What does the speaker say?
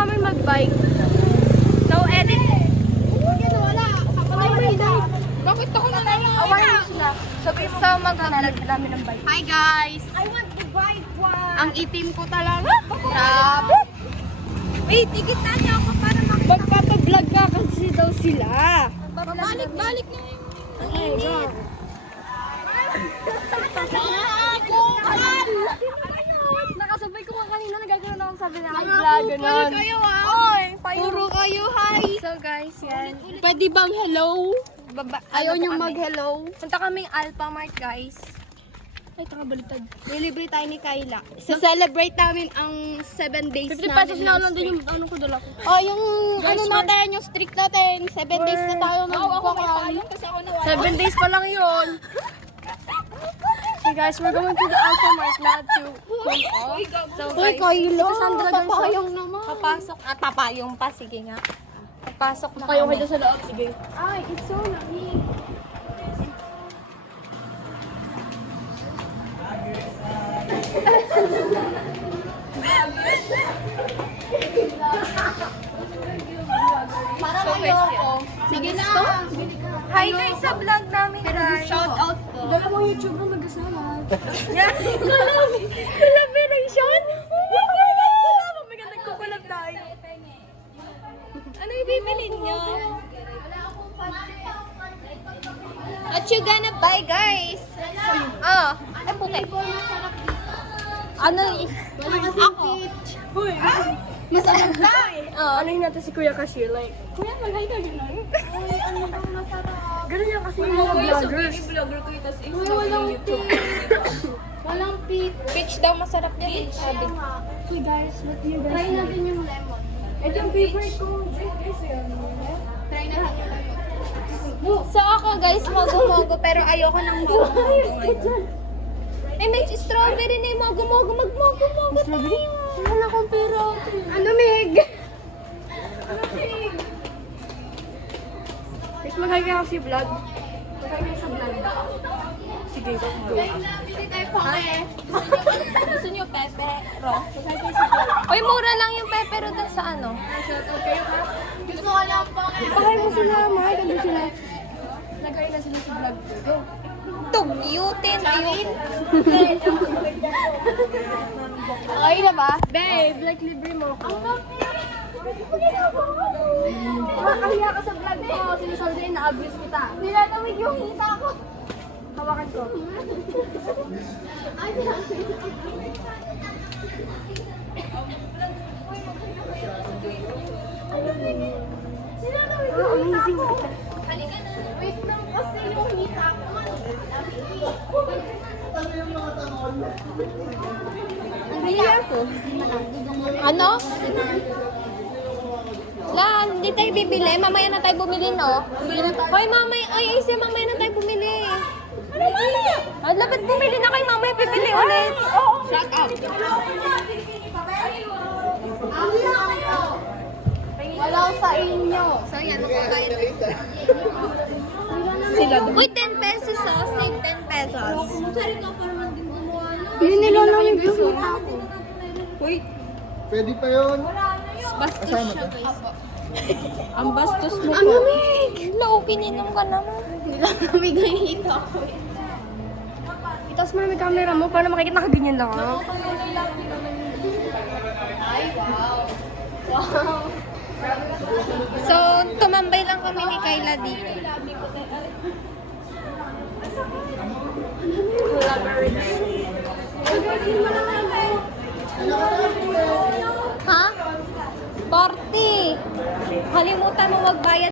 namin mag-bike. No edit. Wala. Bakit ako na lang? Awayin mo sila. So mag-vlog namin ng bike. Hi guys! I want to buy one. Ang itim ko talaga. Grabe. Wait, tikita niyo ako para makita. Magpapablog ka kasi daw sila. Balik na yun. Ang init. Nakasabay ko nga kanina, nagagano'n ako sabi na vlog, gano'n. Kayo ah. Puro kayo, hi! So guys, yan. Pwede bang hello? Ayaw nyo mag-hello. Punta kaming Alphamart, guys. Ay, baliktad. Nilibre tayo ni Kayla. Sa-celebrate namin ang 7 days 50 namin. pesos na lang din yung ano ko dala ko. Oh, yung Guys, ano natin, yung streak natin. 7 days na tayo mag-walk-on. Kasi ako na 7 days pa lang yun. Okay guys, we're going to the Alphamart na to cool off. So Uy, guys, Kayla. si Sandra dun sa... Papayong naman. Papasok. Papayong pa. Sige nga. Papasok na Papayong kami. kayo sa loob. Sige. Ay, it's so lamig. Para So, kayo ako. Sige na. Hi guys sa vlog namin guys. Shout out po. Dalawang YouTuber mag-asama. Yan. Collaboration? Wala. May nagkukulab tayo. Ano yung bibilin nyo? What you gonna buy, guys? Ay puti. Ano ako? Masarap ka eh. Ano yun natin si Kuya Cashier? Like, Kuya, mag-hi ka gano'n. Uy, ano bang masarap? Ganun yan kasi yung mga vloggers. vlogger ko ito sa walang peach. Walang peach. Peach daw masarap yan. Sabi. Okay guys, what do you guys Try think? natin yung lemon. Ito yung favorite ko. Drink guys yan. Try natin yung lemon. So ako guys, mogo-mogo pero ayoko ng mogo-mogo. May strawberry na yung mogo-mogo. Mag-mogo-mogo tayo. Wala akong pera. Ano, Meg? Guys, mag-hi ka kasi vlog. Mag-hi ka sa vlog. Sige, go. Bili tayo po eh. Gusto nyo pepero? Uy, mura lang yung pepero dun sa ano. Gusto ko lang po eh. Pakay mo sila, mahal ka din sila. Nag-hi na sila sa vlog ko. Go. Tugyutin. Okay na ba? Babe, like libre mo ako. Nakakahiya ka sa vlog ko. Sinasabi na na-abuse kita. Nilalamig yung hita ko. Hawakan ko. Nilalamig Oh, amazing. Halika na. Wait lang kasi yung hita ko. Nahiya ako. Ano? La, hindi tayo bibili. Mamaya na tayo bumili, no? Hoy, mamaya. Ay, mamaya na tayo bumili. Ano mamaya? Ala, ba't bumili na kayo? Mamaya bibili ulit. Shut up. Wala sa inyo. So, yan. Magkakain. Sila doon. Uy, 10 pesos, oh. Save 10 pesos. Yun nilalamig yung hita ko. Pwede pa yun. Bastos Kasama siya, ka? guys. Ang bastos mo Ang lamig! Wala, okay, ninom ka naman. Nilamig na yung hita ko. Itaas mo na may camera mo para makikita nakaganyan lang. Ha? Ay, wow. Wow. So, tumambay lang kami ni Kayla dito. Ha? 40. Kalimutan mo magbayad.